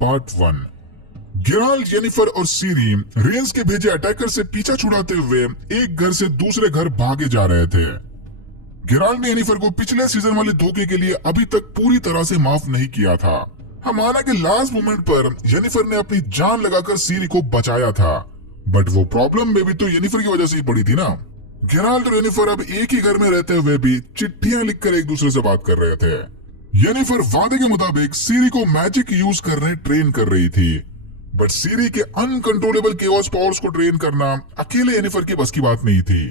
Part 1। Geralt, Jennifer और सीरी Reigns के भेजे अटैकर से पीछा छुड़ाते हुए एक घर से दूसरे घर भागे जा रहे थे। गेराल्ट ने येनिफर को पिछले सीजन वाले धोखे के लिए अभी तक पूरी तरह से माफ नहीं किया था। हमारा के लास्ट मोमेंट पर येनिफर ने अपनी जान लगाकर सीरी को बचाया था, बट वो प्रॉब्लम में भी तो येनिफर की वजह से ही पड़ी थी ना। गेराल्ट और येनिफर अब एक ही घर में रहते हुए भी चिट्ठियां लिखकर एक दूसरे से बात कर रहे थे। येनिफर वादे के मुताबिक सीरी को मैजिक यूज करने ट्रेन कर रही थी, बट सीरी के अनकंट्रोलेबल केओस पावर्स को ट्रेन करना अकेले येनिफर की बस की बात नहीं थी।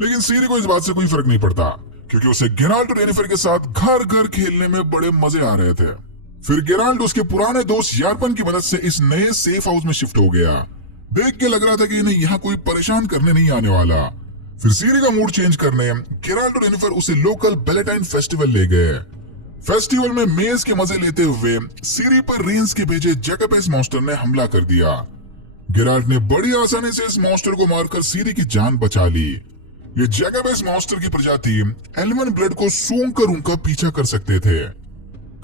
लेकिन सीरी को इस बात से कोई फर्क नहीं पड़ता, क्योंकि उसे गेराल्ट और येनिफर के साथ घर घर खेलने में बड़े मजे आ रहे थे। फिर गेराल्ट उसके पुराने दोस्त यार्पन की मदद से इस नए सेफ हाउस में शिफ्ट हो गया। देख के लग रहा था कि इन्हें यहाँ कोई परेशान करने नहीं आने वाला। फिर सीरी का मूड चेंज करने गेराल्ट और येनिफर उसे लोकल बेलेटाइन फेस्टिवल ले गए। फेस्टिवल में मेज के मजे लेते हुए सीरी पर रेंस के भेजे जैकबेस मॉन्स्टर ने हमला कर दिया। गेराल्ट ने बड़ी आसानी से इस मॉन्स्टर को मारकर सीरी की जान बचा ली। ये जैकबेस मॉन्स्टर की प्रजाति एल्वन ब्लड को सूंघ कर उनका पीछा कर सकते थे।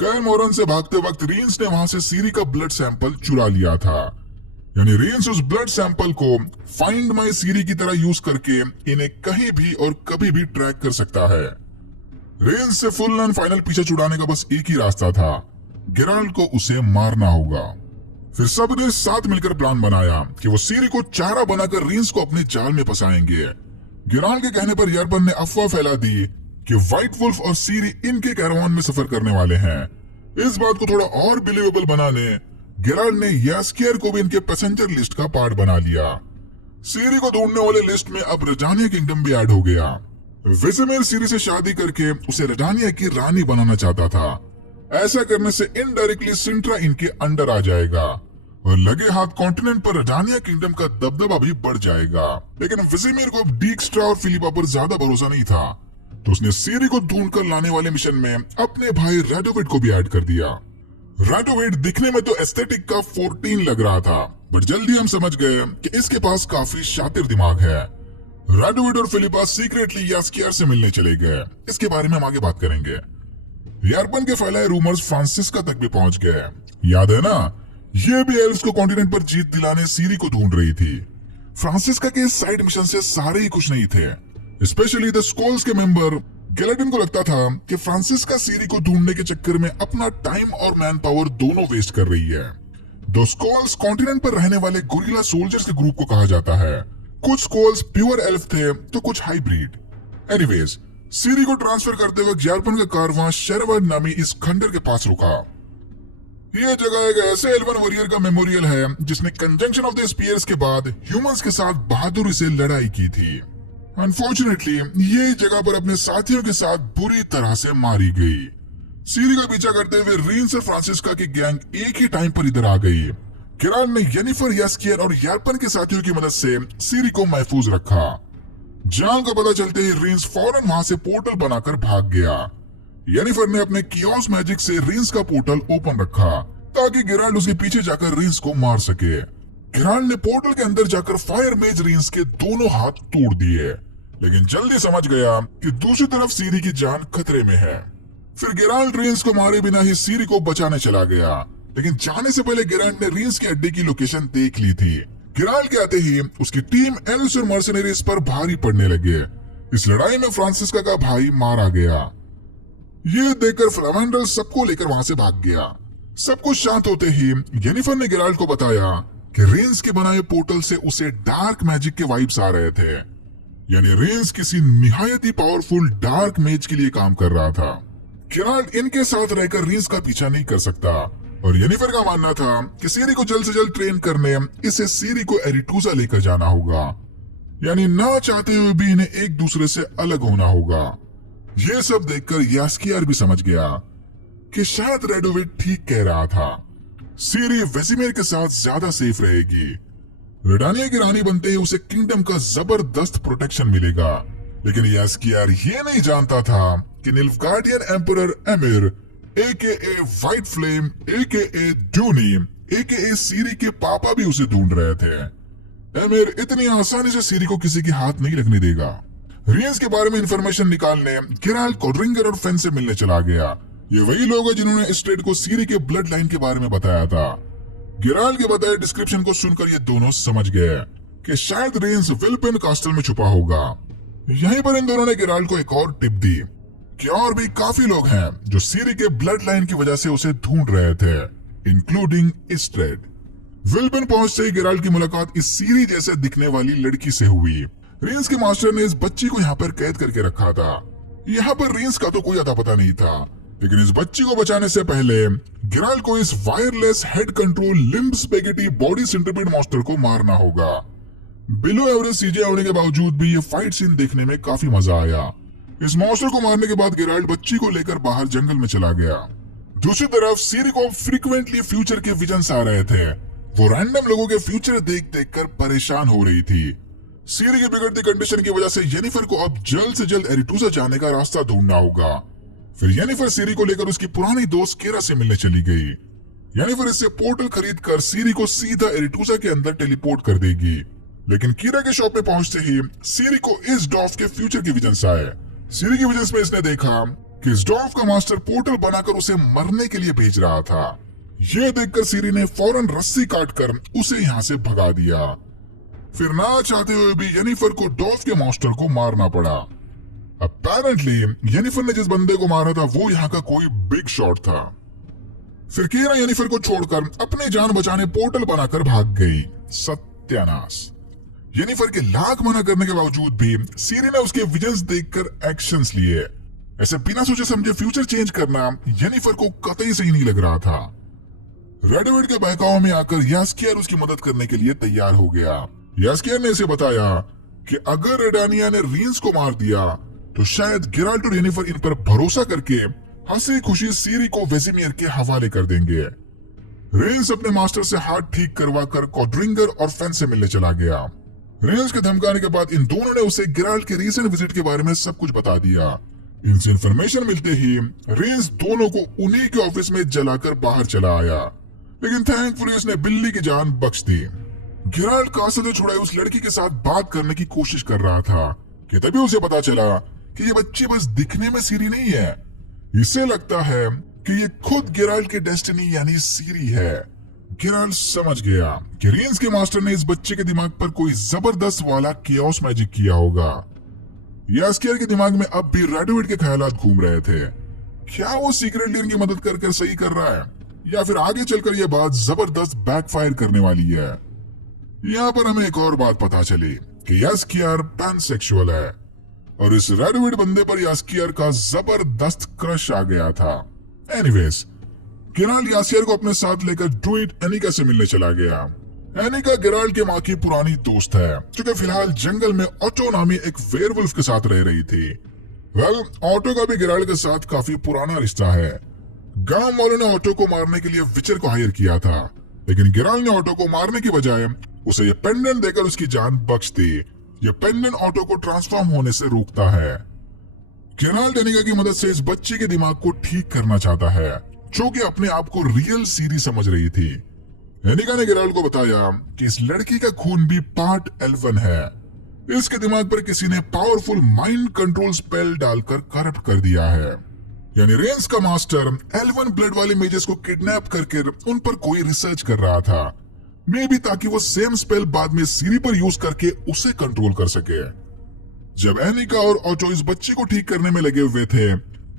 कैल मोरन से भागते वक्त रेंस ने वहां से सीरी का ब्लड सैंपल चुरा लिया था। यानी रेंस उस ब्लड सैंपल को फाइंड माई सीरी की तरह यूज करके इन्हें कहीं भी और कभी भी ट्रैक कर सकता है। रेंस से फुल एंड फाइनल पीछा छुड़ाने का बस एक ही रास्ता था, गेराल्ट को उसे मारना होगा। फिर सबने साथ मिलकर प्लान बनाया कि वो सीरी को चारा बनाकर रेंस को अपने जाल में फंसाएंगे। गेराल्ट के कहने पर यार्पन ने अफवाह फैला दी कि व्हाइट वुल्फ और सीरी इनके कैरावान में सफर करने वाले हैं। इस बात को थोड़ा और बिलीवेबल बनाने गेराल्ट ने यास्कियर को भी इनके पैसेंजर लिस्ट का पार्ट बना लिया। सीरी को ढूंढने वाले लिस्ट में अब रजानिया किंगडम भी ऐड हो गया। वेसेमेर सीरी से शादी करके उसे रजानिया की रानी बनाना चाहता था। ऐसा करने से इनडायरेक्टली सिंट्रा इनके अंडर आ जाएगा और लगे हाथ कॉन्टिनेंट पर रजानिया किंगडम का दबदबा भी बढ़ जाएगा। लेकिन वेसेमेर को डीक्स्ट्रा और फिलिपा पर ज्यादा भरोसा नहीं था, तो उसने सीरी को ढूंढकर लाने वाले मिशन में अपने भाई रेडोविड को भी ऐड कर दिया। रेडोविड दिखने में तो एस्थेटिक का 14 लग रहा था, बट जल्दी हम समझ गए कि इसके पास काफी शातिर दिमाग है। रेडोविड और फिलिपा सीक्रेटली यास्कियर से मिलने चले गए। इसके बारे में हम आगे बात करेंगे। यार्पन के फैलाए रूमर्स फ्रांसिस्का तक भी पहुंच गए। याद है ना, ये भी एल्व्स को कॉन्टिनेंट पर जीत दिलाने सीरी को ढूंढ रही थी। फ्रांसिस्का के साइड मिशन से सारे ही खुश नहीं थे, स्पेशली द स्कोल्स के मेंबर। गेलेटिन को लगता था कि फ्रांसिस्का सीरी को ढूंढने के चक्कर में अपना टाइम और मैन पावर दोनों वेस्ट कर रही है। द स्कोल्स कॉन्टिनेंट पर रहने वाले गुरिल्ला सोल्जर्स के ग्रुप को कहा जाता है। कुछ स्कोल्स प्योर एल्फ थे तो कुछ हाइब्रिड। एनीवेज, सीरी को ट्रांसफर करते वक्त यार्पन का कारवां शेरवर्ड नामी इस खंडर के पास रुका। यह जगह एक ऐसे एल्वन वॉरियर का मेमोरियल है जिसने कंजंक्शन ऑफ द स्पीयर्स के बाद ह्यूमंस के साथ बहादुरी से लड़ाई की थी। अनफॉर्चुनेटली ये जगह पर अपने साथियों के साथ बुरी तरह से मारी गई। सीरी का पीछा करते हुए रेंस और फ्रांसिस्का की गैंग एक ही टाइम पर इधर आ गई। गेराल्ट ने येनिफर, यास्कियर और यार्पन के साथियों की मदद से सीरी को महफूज रखा। जान का पता चलते ही रेंस फौरन वहां से पोर्टल बनाकर भाग गया। येनिफर ने अपने कियोस मैजिक से रेंस का पोर्टल ओपन रखा ताकि गेराल्ट उसके पीछे जाकर रेंस को मार सके। गेराल्ट ने पोर्टल के अंदर जाकर फायर मेज रेंस के दोनों हाथ तोड़ दिए, लेकिन जल्दी समझ गया कि दूसरी तरफ सीरी की जान खतरे में है। फिर गेराल्ट रेंस को मारे बिना ही सीरी को बचाने चला गया, लेकिन जाने से पहले गेराल्ट ने रेंस के अड्डे की लोकेशन देख ली थी। गेराल्ट के आते ही उसकी टीम एल्व्स और मर्सनरीज पर भारी पड़ने लगे। इस लड़ाई में फ्रांसिस्का का भाई मारा गया। ये देखकर फ्लावेंडर सबको लेकर वहां से भाग गया। सब कुछ शांत होते ही येनिफर ने गेराल्ट को बताया कि रेंस के बनाए पोर्टल से उसे डार्क मैजिक के वाइब्स आ रहे थे। यानी रेंस किसी निहायत ही पावरफुल डार्क मेज के लिए काम कर रहा था। गेराल्ट इनके साथ रहकर रेंस का पीछा नहीं कर सकता और येनिफर का मानना था कि सीरी को जल्द से जल्द ट्रेन करने इसे सीरी को एरिटूजा लेकर जाना होगा। यानी ना चाहते हुए भी इन्हें एक दूसरे से अलग होना होगा। ये सब देखकर यास्कियर भी समझ गया कि शायद रेडोविड ठीक कह रहा था। सीरी वेसिमेर के साथ ज्यादा सेफ रहेगी। रेडानिया की रानी बनते ही उसे किंगडम का जबरदस्त प्रोटेक्शन मिलेगा। लेकिन यास्कियर ये नहीं जानता था कि Nilfgaardian emperor Emhyr AKA white flame AKA Duny AKA Ciri के पापा भी उसे ढूंढ रहे थे। एमिर इतनी आसानी से सीरी को किसी के हाथ नहीं लगने देगा। रेंस के बारे में इंफॉर्मेशन निकालने गेराल्ट कोड्रिंगर और फेन से मिलने चला गया। ये वही लोग हैं जिन्होंने एस्ट्रेड को सीरी के ब्लड लाइन के बारे में बताया था। गेराल्ड के बताए डिस्क्रिप्शन को सुनकर ये दोनों समझ गए कि शायद रेंस विलपेन कास्टल में छुपा होगा। यहीं पर इन दोनों ने गेराल्ड को एक और टिप दी कि और भी काफी लोग हैं जो सीरी के ब्लड लाइन की वजह से उसे ढूंढ रहे थे, इंक्लूडिंग एस्ट्रेड। विलपेन पहुंचते ही गेराल्ड की मुलाकात इस सीरी जैसे दिखने वाली लड़की से हुई। रेंस के मास्टर ने इस बच्ची को यहाँ पर कैद करके रखा था। यहाँ पर रेंस का तो कोई अता पता नहीं था, लेकिन इस बच्ची को बचाने से पहले गेराल्ड को इस wireless head control limb spaghetti body centipede monster को मारना होगा। बिलो एवरेज सीजे होने के बावजूद भी ये फाइट सीन देखने में काफी मजा आया। इस मॉन्स्टर को मारने के बाद गेराल्ड बच्ची को लेकर बाहर जंगल में चला गया। दूसरी तरफ सीरी को फ्रीक्वेंटली फ्यूचर के विजन्स आ रहे थे। वो रैंडम लोगों के फ्यूचर देख देख कर परेशान हो रही थी। सीरी की बिगड़ती कंडीशन की वजह से जेनिफर को अब जल्द से जल्द एरिटूजा जाने का रास्ता ढूंढना होगा। फिर जेनिफर सीरी को लेकर उसकी पुरानी दोस्त केरा से मिलने चली गई। जेनिफर इससे पोर्टल खरीद कर सीरी को सीधा एरिटूजा के अंदर टेलीपोर्ट कर देगी। लेकिन कीरा के शॉप में पहुंचते ही सीरी को इस डॉफ के फ्यूचर के विजन्स आए। सीरी की विजन्स में इसने देखा कि इस डॉफ का मास्टर पोर्टल बनाकर उसे मरने के लिए भेज रहा था। यह देखकर सीरी ने फौरन रस्सी काटकर उसे यहाँ से भगा दिया। फिर ना चाहते हुए भी जेनिफर को डॉफ के मास्टर को मारना पड़ा। अपेरेंटली जेनिफर ने जिस बंदे को मारा था वो यहाँ का कोई बिग शॉट था। फिर कीरा जेनिफर को छोड़कर अपनी जान बचाने पोर्टल बनाकर भाग गई। सत्यानाश। जेनिफर के लाख मना करने के बावजूद भी सीरी ने उसके विजन्स देखकर एक्शंस लिए। ऐसे बिना सोचे समझे फ्यूचर चेंज करना जेनिफर को कतई सही नहीं लग रहा था। रेडविड के बहकाव में आकर यास्कियर उसकी मदद करने के लिए तैयार हो गया। यास्कियर ने इसे बताया कि अगर रेडानिया ने रेंस को मार दिया तो शायद गेराल्ट और जेनिफर इन पर भरोसा करके हंसी खुशी सीरी को वेजिमियर के हवाले कर देंगे। रेंस अपने मास्टर से हाथ ठीक करवा कर कॉड्रिंगर और फेन से मिलने चला गया। रेंस के धमकाने के बाद इन दोनों ने उसे गेराल्ट के रीसेंट विजिट के बारे में सब कुछ बता दिया। इनसे इंफॉर्मेशन मिलते ही रेंस दोनों को उन्हीं के ऑफिस में जलाकर बाहर चला आया, लेकिन थैंकफुली उसने बिल्ली की जान बख्श दी। गेराल्ट कासल से छुड़ाई उस लड़की के साथ बात करने की कोशिश कर रहा था कि तभी उसे पता चला कि ये बच्ची बस दिखने में सीरी नहीं है। इसे लगता है कि ये खुद गेराल्ट की डेस्टिनी यानी सीरी है। गेराल्ट समझ गया कि रेंस के मास्टर ने इस बच्चे के दिमाग पर कोई जबरदस्त वाला केओस मैजिक किया होगा। यास्कियर के दिमाग में अब भी रेडविड के ख्यालात घूम रहे थे। क्या वो सीक्रेटली इनकी मदद कर सही कर रहा है या फिर आगे चलकर यह बात जबरदस्त बैकफायर करने वाली है। यहाँ पर हमें एक और बात पता चली कि यास्कियर पैनसेक्सुअल है और इस रेडविड बंदे पर यास्कियर का जबरदस्त क्रश आ गया था। एनीवेज, गेराल्ट यास्कियर को अपने साथ लेकर ड्रूइड एनिका से मिलने चला गया। एनिका गेराल्ट के माँ की पुरानी दोस्त है जो कि फिलहाल जंगल में ऑटो नामी एक वेयरवुल्फ के साथ रह रही थी। ऑटो का भी गेराल्ट के साथ काफी पुराना रिश्ता है। गांव वालों ने ऑटो को मारने के लिए विचर को हायर किया था, लेकिन गेराल्ट ने ऑटो को मारने की बजाय उसे ये पेंडेंट देकर उसकी जान बख्श दी। ये पेंडेंट ऑटो को ट्रांसफॉर्म होने से रोकता है। गेराल्ट एनिका की मदद से इस बच्चे के दिमाग को ठीक करना चाहता है जो कि अपने आप को रियल सीरी समझ रही थी। एनिका ने गेराल्ट को बताया कि इस लड़की का खून भी पार्ट एल्वन है। इसके दिमाग पर किसी ने पावरफुल माइंड कंट्रोल स्पेल डालकर करप्ट कर दिया है। यानी रेंस का मास्टर एल्वन ब्लड वाले मेजेस को किडनैप करके उन पर कोई रिसर्च कर रहा था, मे बी ताकि वो सेम स्पेल बाद में सीरी पर यूज करके उसे कंट्रोल कर सके। जब एनिका और ऑटो इस बच्चे को ठीक करने में लगे हुए थे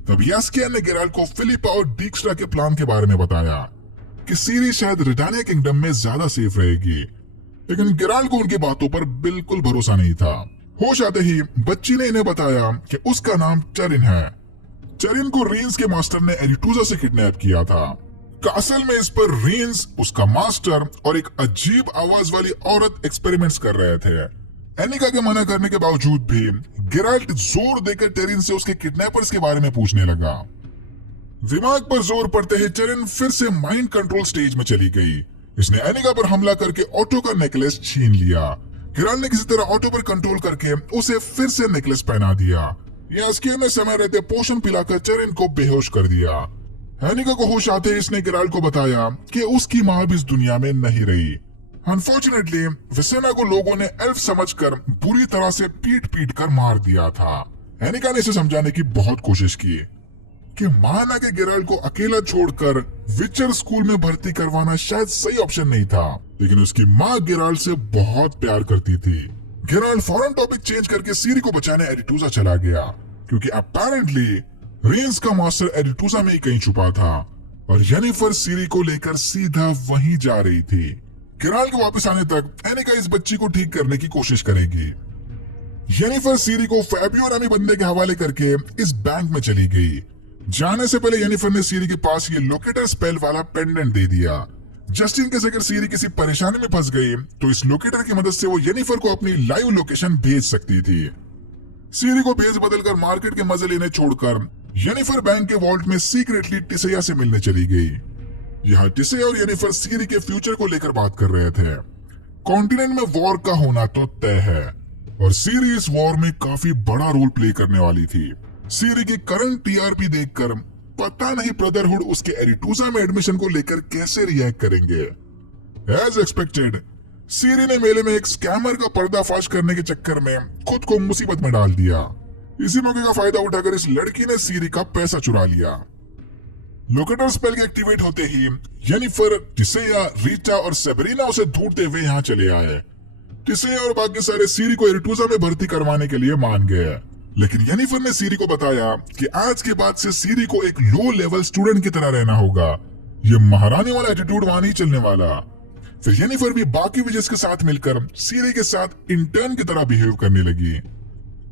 तब यास्कियर ने गेराल्ट को फिलिपा और डीक्स्ट्रा के प्लान के बारे में बताया कि सीरी शायद रिटानिया किंगडम में ज्यादा सेफ रहेगी, लेकिन गेराल्ट को उनकी बातों पर बिल्कुल भरोसा नहीं था। होश आते ही बच्ची ने इन्हें बताया कि उसका नाम चरिन है। चरिन को रेंस के मास्टर ने एरिटूजा से किडनैप किया था। कासल में इस पर रेंस, उसका मास्टर और एक अजीब आवाज वाली औरत एक्सपेरिमेंट्स कर रहे थे। एनिका के मना करने के बावजूद भी गेराल्ट जोर देकर टेरिन से उसके किडनैपर्स के बारे में पूछने लगा। दिमाग पर जोर पड़ते ही चरिन फिर से माइंड कंट्रोल स्टेज में चली गई। इसने एनिका पर हमला करके ऑटो का नेकलेस छीन लिया। गेराल्ट ने किसी तरह ऑटो पर कंट्रोल करके उसे फिर से नेकलेस पहना दिया। यास्कियर ने समय रहते पोषण पिलाकर चरिन को बेहोश कर दिया। एनिका को होश आते ही इसने गेराल्ट को बताया कि उसकी मां भी इस दुनिया में नहीं रही। अनफॉर्चुनेटली विसेना को लोगों ने एल्फ समझकर बुरी तरह से पीट कर मार दिया था। एनिका ने इसे समझाने की बहुत कोशिश की कि माना के गेराल्ड को अकेला छोड़कर विचर स्कूल में भर्ती करवाना शायद सही ऑप्शन नहीं था, लेकिन उसकी माँ गेराल्ड से बहुत प्यार करती थी। गेराल्ड फौरन टॉपिक चेंज करके सीरी को बचाने एडिटूजा चला गया, क्योंकि अपेरेंटली रेंस का मास्टर एडिटूजा में ही कहीं छुपा था और येनिफर सीरी को लेकर सीधा वहीं जा रही थी। गेराल्ड के वापस आने तक एनिका इस बच्ची को ठीक करने की कोशिश करेगी। येनिफर सीरी को फैबियो नामी बंदे के हवाले करके इस बैंक में चली गई। जाने से पहले येनिफर ने सीरी के पास ये लोकेटर स्पेल वाला पेंडेंट दे दिया। जस्ट इन केस अगर सीरी किसी परेशानी में फंस गई तो इस लोकेटर की मदद से वो येनिफर को अपनी लाइव लोकेशन भेज सकती थी। सीरी को भेज बदलकर मार्केट के मजे लेने छोड़कर येनिफर बैंक के वॉल्ट में सीक्रेटली टिसैया से मिलने चली गई। यहाँ टिसैया और येनिफर सीरी के फ्यूचर को लेकर बात कर रहे थे। कॉन्टिनेंट में वॉर का होना तो तय है और सीरी इस वॉर में काफी बड़ा रोल प्ले करने वाली थी। सीरी की करंट टीआरपी देखकर पता नहीं ब्रदरहुड उसके एडिटूजा में एडमिशन को लेकर कैसे रिएक्ट करेंगे। एज एक्सपेक्टेड सीरी ने मेले में एक स्कैमर का पर्दाफाश करने के चक्कर में खुद को मुसीबत में डाल दिया। इसी मौके का फायदा उठाकर इस लड़की ने सीरी का पैसा चुरा लिया। लोकेटर स्पेल के एक्टिवेट होते ही येनिफर, टिसैया, रीटा और सेबरीना उसे ढूंढते हुए यहाँ चले आए। टिसैया और बाकी सारे सीरी को एडिटूजा में भर्ती करवाने के लिए मान गए, लेकिन येनिफर ने सीरी को बताया कि आज के बाद से सीरी को एक लो लेवल स्टूडेंट की तरह रहना होगा। ये महारानी वाला एटीट्यूड वहां नहीं चलने वाला। फिर येनिफर भी बाकी विजेस के साथ मिलकर सीरी के साथ इंटर्न की तरह बिहेव करने लगी।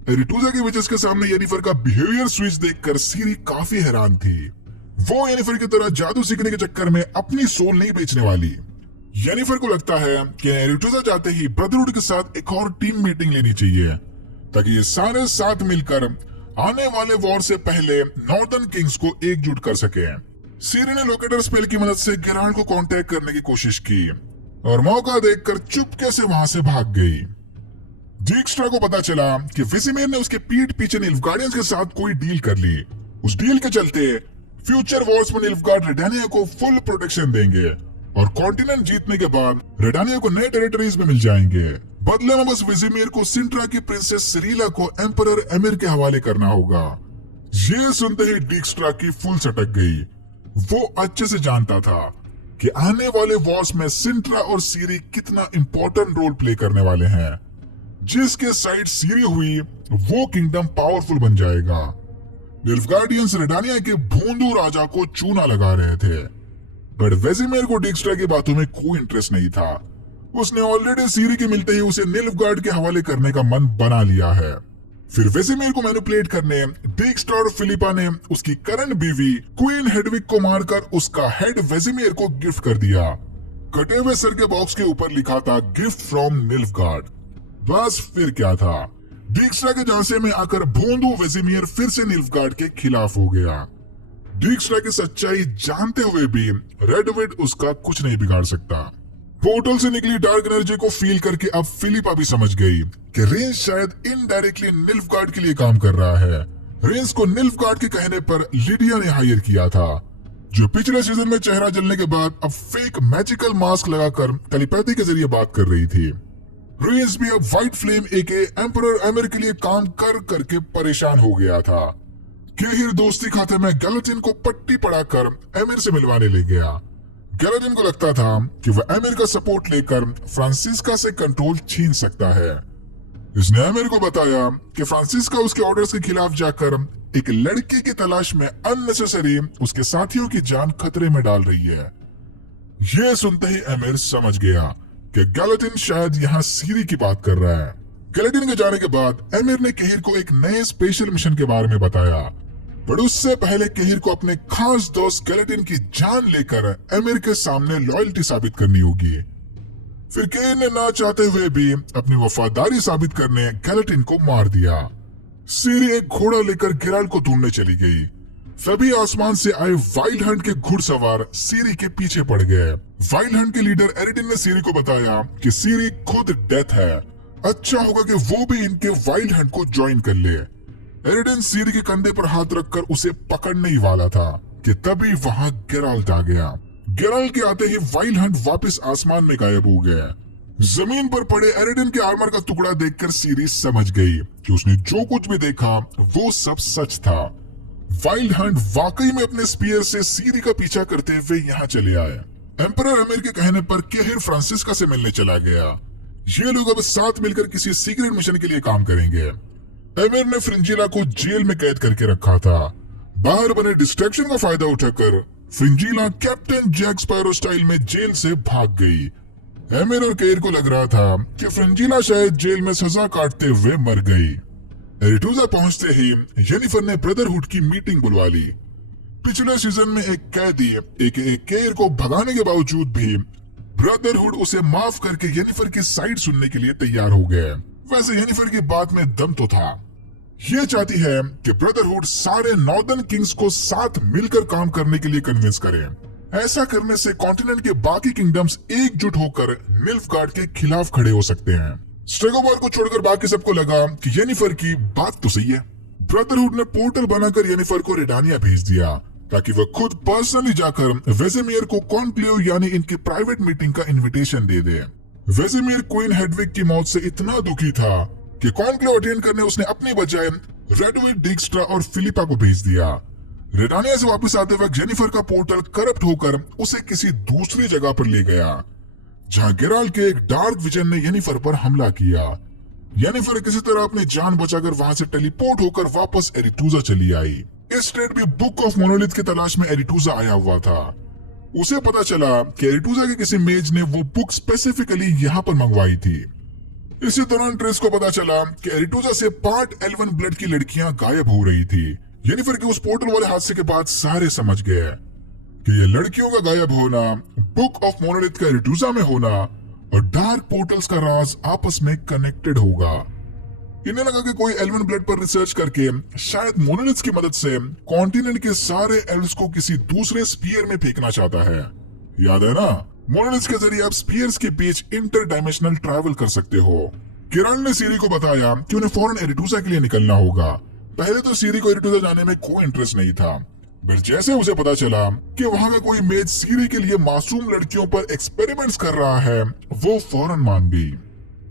एडिटूजा के विजेस के सामने येनिफर का बिहेवियर स्विच देखकर सीरी काफी हैरान थी। वो येनिफर की तरह जादू सीखने के चक्कर में अपनी सोल नहीं बेचने वाली। येनिफर को लगता है कि एडिटूजा जाते ही ब्रदरहुड के साथ एक और टीम मीटिंग लेनी चाहिए, ताकि ये सारे साथ मिलकर आने वाले वॉर से पहले नॉर्दर्न किंग्स को एकजुट कर सके। सीरी ने लोकेटर स्पेल की मदद से गेराल्ड को कांटेक्ट करने की कोशिश की और मौका देखकर चुपके से वहां से भाग गई। डीक्स्ट्रा को पता चला कि विसिमिर ने उसके पीठ पीछे निल्फगार्डियंस के साथ कोई डील कर ली। उस डील के चलते फ्यूचर वॉर्स में निल्फगार्ड रेडानिया को फुल प्रोटेक्शन देंगे और कॉन्टिनेंट जीतने के बाद रेडानिया को नए टेरिटरीज में मिल जाएंगे। बदले में बस विजिमिर को सिंट्रा की प्रिंसेस सिरीला को एम्परर एमिर के हवाले करना होगा। ये सुनते ही डीक्स्ट्रा की फुल सटक गई। वो अच्छे से जानता था कि आने वाले वॉर्स में सिंट्रा और सीरी कितना इंपॉर्टेंट रोल प्ले करने वाले हैं। जिसके साइड सीरी हुई वो किंगडम पावरफुल बन जाएगा। निल्फगार्डियंस रेडानिया के भोंदू राजा को चूना लगा रहे थे, बट वेजिमिर को डीक्स्ट्रा की बातों में कोई इंटरेस्ट नहीं था। उसने ऑलरेडी सीरी के मिलते ही उसे निल्फगार्ड के हवाले करने का मन बना लिया है। फिर वेजिमिर को मैनिपुलेट करने डीक्स्ट्रा और फिलिपा ने उसकी करंट बीवी क्वीन हेडविग को मारकर उसका हेड वेजिमिर को गिफ्ट कर दिया। कटे हुए सर के बॉक्स के ऊपर लिखा था गिफ्ट फ्रॉम निल्फगार्ड। बस फिर क्या था, डीक्स्ट्रा के झांसे में आकर भोंदू वेजिमिर फिर से निल्फगार्ड के खिलाफ हो गया। डीक्स्ट्रा की सच्चाई जानते हुए भी रेडविड उसका कुछ नहीं बिगाड़ सकता। पोर्टल से निकली डार्क एनर्जी को फील करके अब फिलिपा भी समझ गई कि रेंज शायद इनडायरेक्टली निल्फगार्ड के लिए काम कर रहा है। रेंज को निल्फगार्ड के कहने पर लिडिया ने हायर किया था, जो पिछले सीजन में चेहरा जलने के बाद अब फेक मैजिकल मास्क लगाकर टेलीपैथी के जरिए बात कर रही थी। रेंज भी अब व्हाइट फ्लेम एके एम्परर एमिर के लिए काम कर करके परेशान हो गया था। केहिर दोस्ती खाते में गैलेटिन को पट्टी पड़ाकर एमिर से मिलवाने ले गया। गैलेटिन को लगता था कि वह एमिर का सपोर्ट लेकर फ्रांसिस्का से कंट्रोल छीन सकता है। इसने एमिर को बताया कि फ्रांसिस्का उसके ऑर्डर्स के खिलाफ जाकर एक लड़की की तलाश में अननेसेसरी उसके साथियों की जान खतरे में डाल रही है। यह सुनते ही एमिर समझ गया कि गैलेटिन शायद यहाँ सीरी की बात कर रहा है। गैलेटिन के जाने के बाद एमिर ने केहिर को एक नए स्पेशल मिशन के बारे में बताया, पर उससे पहले केहिर को अपने खास दोस्त गैलेटिन की जान लेकर एमिर के सामने लॉयल्टी साबित करनी होगी। फिर केहिर ने ना चाहते हुए भी अपनी वफादारी साबित करने गैलेटिन को मार दिया। सीरी एक घोड़ा लेकर गेराल्ड को ढूंढने चली गई। सभी आसमान से आए वाइल्ड हंट के घुड़सवार सीरी के पीछे पड़ गए। वाइल्ड हंट के लीडर एरिडिन ने सीरी को बताया कि सीरी खुद डेथ है, अच्छा होगा कि वो भी इनके वाइल्ड हंट को ज्वाइन कर ले। एरिडिन सीरी के कंधे पर हाथ रखकर उसे पकड़ने ही वाला था कि तभी वहां गेराल्ड आ गया। गेराल्ड के आते ही वाइल्ड हंट वापस आसमान में गायब हो गया। जमीन पर पड़े एरिडिन के आर्मर का टुकड़ा देखकर सीरी समझ गई कि उसने जो कुछ भी देखा वो सब सच था। वाइल्ड हंट वाकई में अपने स्पीयर से सीरी का पीछा करते हुए यहाँ चले आए। एम्परर अमीर के कहने पर केहिर फ्रांसिस्का से मिलने चला गया। ये लोग अब साथ मिलकर किसी सीक्रेट मिशन के लिए काम करेंगे। एमिर ने फ्रिंजीला को जेल में कैद करके रखा था। बाहर बने डिस्ट्रैक्शन का फायदा उठाकर फ्रिंजीला कैप्टन जैक स्पैरो स्टाइल में जेल से भाग गई। एमिर और केहिर को लग रहा था कि फ्रिंजीला शायद जेल में सजा काटते हुए मर गई। एरिटूजा पहुंचते ही येनिफर ने ब्रदरहुड की मीटिंग बुलवा ली। पिछले सीजन में एक कैदी एक केहिर को भगाने के बावजूद भी ब्रदरहुड उसे माफ करके येनिफर की साइड सुनने के लिए तैयार हो गए। वैसे येनिफर की बात में दम तो था। ये चाहती है कि ब्रदरहुड सारे नॉर्दर्न किंग्स को साथ मिलकर काम करने के लिए कन्विंस करे। ऐसा करने से कॉन्टिनेंट के बाकी किंगडम्स एकजुट होकर निल्फगार्ड के खिलाफ खड़े हो सकते हैं। स्ट्रेगोबॉर को छोड़कर बाकी सबको लगा कि येनिफर की बात तो सही है। ब्रदरहुड ने पोर्टल बनाकर येनिफर को रेडानिया भेज दिया ताकि वह खुद पर्सनली जाकर वेसेमियर को कॉन्क्लेव यानी इनकी प्राइवेट मीटिंग का इनविटेशन दे दे। वेसेमियर क्वीन हेडविग की मौत से इतना दुखी था कि कॉन्क्लेव अटेंड करने उसने अपनी बजाय रेडविग, डिक्स्ट्रा और फिलिपा को भेज दिया। रेडानिया से वापस आते वक्त जेनिफर का पोर्टल करप्ट होकर उसे किसी दूसरी जगह पर ले गया जहां गेराल्ट के एक डार्क विजन ने येनिफर पर हमला किया। येनिफर किसी तरह अपनी जान बचाकर वहां से टेलीपोर्ट होकर वापस एरिटूजा चली आई। इस स्टेट भी बुक ऑफ मोनोलिथ की तलाश में एरिटूजा आया हुआ था। उसे पता चला कि एरिटूजा के किसी मेज ने वो बुक स्पेसिफिकली यहाँ पर मंगवाई थी। इसी दौरान ट्रेस को पता चला कि एरिटूजा से पार्ट एल्वन ब्लड की लड़कियां गायब हो रही थी। येनिफर के उस पोर्टल वाले हादसे के बाद सारे समझ गए कि ये लड़कियों का गायब होना, बुक ऑफ मोनोलिथ का एरिटूजा में होना और डार्क पोर्टल्स का राज आपस में कनेक्टेड होगा। इन्हें लगा कि कोई एल्वन ब्लड पर रिसर्च करके शायद मोनोलिथ्स की मदद से कॉन्टिनेंट के सारे एल्व्स को किसी दूसरे स्पीयर में फेंकना चाहता है। याद है ना, मोनोलिथ्स के जरिए आप स्पीयर्स के बीच इंटर डायमेंशनल ट्रैवल कर सकते हो। किरण ने सीरी को बताया कि उन्हें फौरन एरिटूजा के लिए निकलना होगा। पहले तो सीरी को एरिटूजा जाने में कोई इंटरेस्ट नहीं था, पर जैसे उसे पता चला कि वहां का कोई मेज सीरी के लिए मासूम लड़कियों पर एक्सपेरिमेंट्स कर रहा है, वो फौरन मान गई।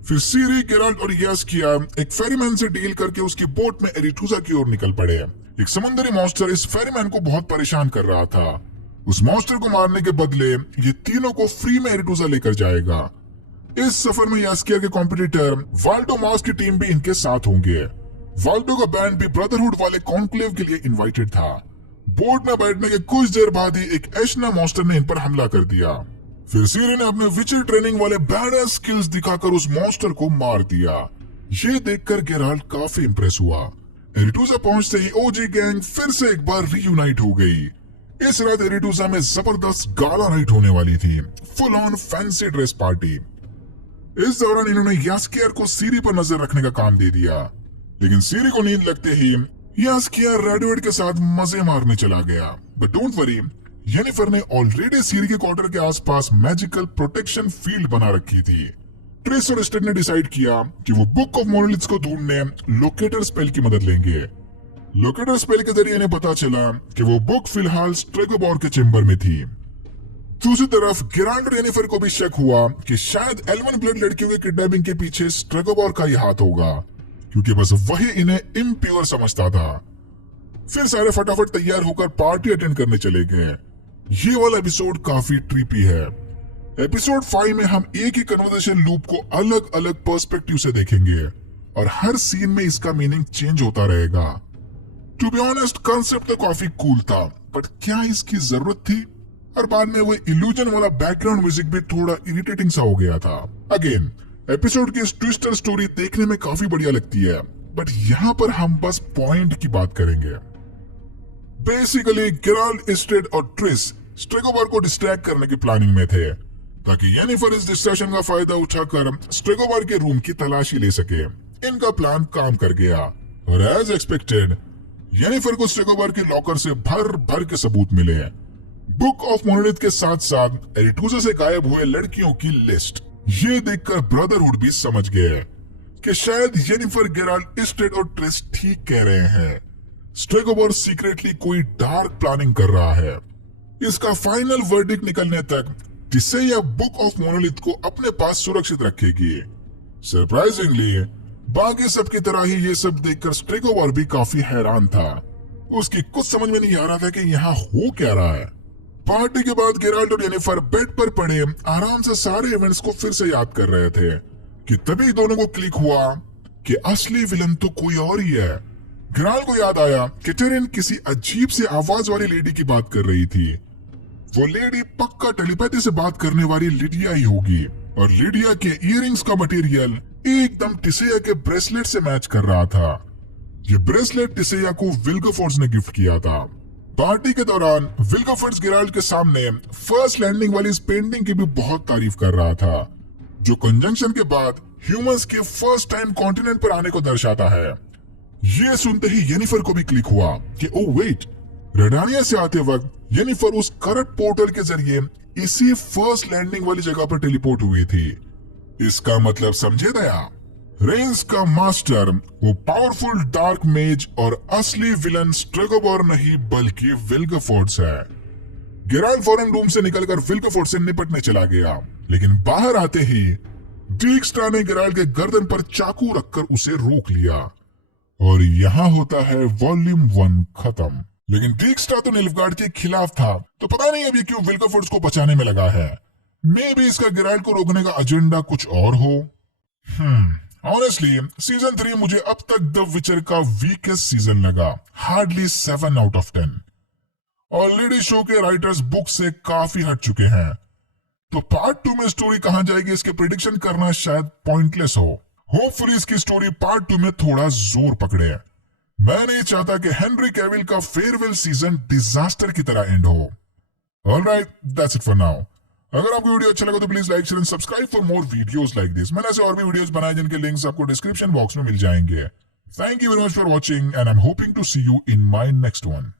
फिर सीरी, गेराल्ट और यास्किया एक फेरीमैन से डील करके उसकी बोट में एरिटूजा की ओर निकल पड़े। एक समुद्री मॉन्स्टर इस फेरीमैन को बहुत परेशान कर रहा था। उस मॉन्स्टर को मारने के बदले ये तीनों को फ्री में एरिटूजा लेकर जाएगा। इस सफर में यास्किया के कॉम्पिटिटर वाल्डो मास की टीम भी इनके साथ होंगे। वाल्डो का बैंड भी ब्रदरहुड वाले कॉन्क्लेव के लिए इन्वाइटेड था। बोट में बैठने के कुछ देर बाद ही एक एशना मॉन्स्टर ने इन पर हमला कर दिया। फिर सीरी ने अपने विचर ट्रेनिंग वाले बैडएस स्किल्स दिखाकर उस मॉन्स्टर को मार दिया। ये देखकर गेराल्ट काफी इंप्रेस हुआ। एरिटूजा पहुंचते ही ओजी गैंग फिर से एक बार रीयूनाइट हो गई। इस रात एरिटूजा में जबरदस्त गाला नाइट होने वाली थी, full on fancy dress party. इस दौरान इन्होंने यास्किया को सीरी पर नजर रखने का काम दे दिया, लेकिन सीरी को नींद लगते ही यास्किया रेडवेड के साथ मजे मारने चला गया। बट डोंट वरी, येनिफर ने ऑलरेडी सीरी के क्वार्टर के आसपास मैजिकल प्रोटेक्शन फील्ड बना रखी थी। ट्रेस और स्टेड ने डिसाइड किया कि वो बुक ऑफ मोनोलिथ्स को ढूंढने लोकेटर स्पेल की मदद लेंगे। लोकेटर स्पेल के जरिए इन्हें पता चला कि वो बुक फिलहाल स्ट्रेगोबॉर के चेंबर में थी। दूसरी तरफ गेराल्ट और येनिफर को भी शक हुआ कि शायद एल्वन ब्लड लड़कियों के किडनैपिंग के पीछे स्ट्रेगोबॉर का ही हाथ होगा, क्योंकि बस वही इन्हें इम्प्योर समझता था। फिर सारे फटाफट तैयार होकर पार्टी अटेंड करने चले गए। ये वाला एपिसोड काफी ट्रीपी है। एपिसोड 5 में हम एक ही कन्वर्सेशन लूप को अलग अलग पर्सपेक्टिव से देखेंगे और हर सीन में इसका मीनिंग चेंज होता रहेगा। टू बी ऑनेस्ट, कांसेप्ट तो काफी कूल था, बट क्या इसकी जरूरत थी? और बाद में वो इल्यूजन वाला बैकग्राउंड म्यूजिक भी थोड़ा इरिटेटिंग सा हो गया था। अगेन, एपिसोड की ट्विस्टर स्टोरी देखने में काफी बढ़िया लगती है, बट यहाँ पर हम बस पॉइंट की बात करेंगे। बेसिकली गेराल्ट, स्टेड और ट्रिस स्ट्रेगोबॉर को डिस्ट्रैक्ट करने की प्लानिंग में थे, ताकि येनिफर इस डिस्ट्रैक्शन का फायदा उठाकर स्ट्रेगोबॉर के रूम की तलाशी ले सके। इनका प्लान काम कर गया और एज एक्सपेक्टेड येनिफर को स्ट्रेगोबॉर के लॉकर से भर भर के सबूत मिले। बुक ऑफ मोनोलिथ के साथ साथ एरिटूजा से गायब हुए लड़कियों की लिस्ट। ये देखकर ब्रदरहुड भी समझ गए कि शायद येनिफर, गेराल्ट, स्टेड और ट्रिस ठीक कह रहे हैं। स्ट्रेगोबॉर सीक्रेटली कोई डार्क प्लानिंग कर रहा है। इसका फाइनल वर्डिक्ट निकलने तक टिसेया बुक ऑफ मोनोलिथ को अपने पास सुरक्षित रखेगी। सरप्राइजिंगली बाकी सब की तरह ही ये सब देखकर स्ट्रेगोबॉर भी काफी हैरान था। उसकी कुछ समझ में नहीं आ रहा था कि यहाँ हो क्या रहा है। पार्टी के बाद गेराल्ट और जेनिफर बेड पर पड़े आराम से सारे इवेंट्स को फिर से याद कर रहे थे कि तभी दोनों को क्लिक हुआ कि असली विलन तो कोई और ही है। गेराल्ट को याद आया कि टेरिन किसी अजीब सी आवाज वाली लेडी की बात कर रही थी। वो लेडी पक्का टेलीपैथी से बात करने वाली लिडिया ही होगी और लिडिया के इयररिंग्स का मटेरियल एकदम टिसेया के ब्रेसलेट से मैच कर रहा था। ये ब्रेसलेट टिसेया को विल्गेफोर्ड्स ने गिफ्ट किया था। पार्टी के दौरान विल्गेफोर्ड्स गेराल्ट के सामने फर्स्ट लैंडिंग वाली इस पेंटिंग की भी बहुत तारीफ कर रहा था, जो कंजंक्शन के बाद ह्यूमंस के फर्स्ट टाइम कॉन्टिनेंट पर आने को दर्शाता है। ये सुनते ही येनिफर को भी क्लिक हुआ कि ओ वेट, रेडानिया से आते वक्त येनिफर उस करंट पोर्टल के जरिए इसी फर्स्ट लैंडिंग वाली जगह पर टेलीपोर्ट हुई थी। इसका मतलब समझे दया, रेंस का मास्टर वो पावरफुल डार्क मेज और असली विलन स्ट्रेगोबर नहीं बल्कि विल्गेफोर्ड्स है। गेराल्ट फौरन रूम से निकलकर विल्गेफोर्ड्स से निपटने चला गया, लेकिन बाहर आते ही डीक्स्ट्रा ने गेराल्ट के गर्दन पर चाकू रखकर उसे रोक लिया। और यहाँ होता है वॉल्यूम 1 खत्म। लेकिन डीक्स्ट्रा तो निल्फगार्ड के खिलाफ था, तो पता नहीं अब ये क्यों विल्गेफोर्ड्स को बचाने में लगा है। मे भी इसका गेराल्ट को रोकने का एजेंडा कुछ और हो। ऑनेस्टली सीजन 3 मुझे अब तक द विचर का वीकेस्ट सीजन लगा, hardly 7 out of 10। Already show के राइटर्स बुक से काफी हट चुके हैं, तो पार्ट 2 में स्टोरी कहां जाएगी इसके प्रेडिक्शन करना शायद पॉइंटलेस हो। होपफुली इसकी स्टोरी पार्ट 2 में थोड़ा जोर पकड़े। मैं नहीं चाहता कि हेनरी कैविल का फेयरवेल सीजन डिजास्टर की तरह एंड हो। Alright, that's it for now. अगर आपको वीडियो अच्छा लगा तो please like share and subscribe for more videos like this. मैंने ऐसे और भी वीडियोस बनाए जिनके लिंक्स आपको डिस्क्रिप्शन बॉक्स में मिल जाएंगे। Thank you very much for watching and I am hoping to see you in my next one.